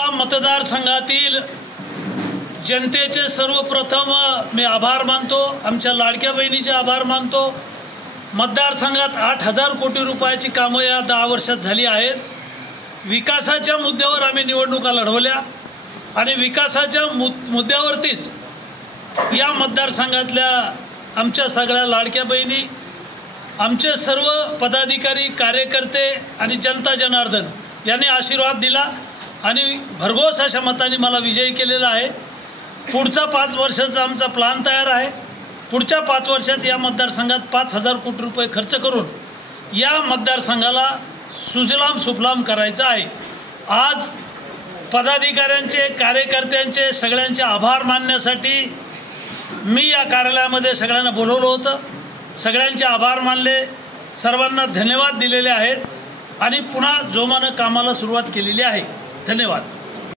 लोकसभा मतदारसंघातील जनतेचे सर्वप्रथम मी आभार मानतो। आमच्या लाडक्या बहिणीचे आभार मानतो। मतदारसंघात 8,000 कोटी रुपयाची कामं या 10 वर्षात झाली आहेत। विकासाच्या मुद्द्यावर आम्ही निवडणुका लढवल्या आणि विकासाच्या मुद्द्यावरतीच या मतदारसंघातल्या आमच्या सगळ्या लाडक्या बहिणी, आमचे सर्व पदाधिकारी, कार्यकर्ते आणि जनता जनार्दन यांनी आशीर्वाद दिला आणि भरघोस अशा मताने मला विजयी केलेला आहे। पुढचा 5 वर्षाचा आमचा प्लॅन तयार आहे। पुढच्या 5 वर्षात या मतदारसंघात 5,000 कोटी रुपये खर्च करून या मतदारसंघाला सुजलाम सुफलाम करायचं आहे। आज पदाधिकाऱ्यांचे, कार्यकर्त्यांचे सगळ्यांचे आभार मानण्यासाठी मी या कार्यालयामध्ये सगळ्यांना बोलवलं होतं। सगळ्यांचे आभार मानले, सर्वांना धन्यवाद दिलेले आहेत आणि पुन्हा जोमानं कामाला सुरुवात केलेली आहे। धन्यवाद।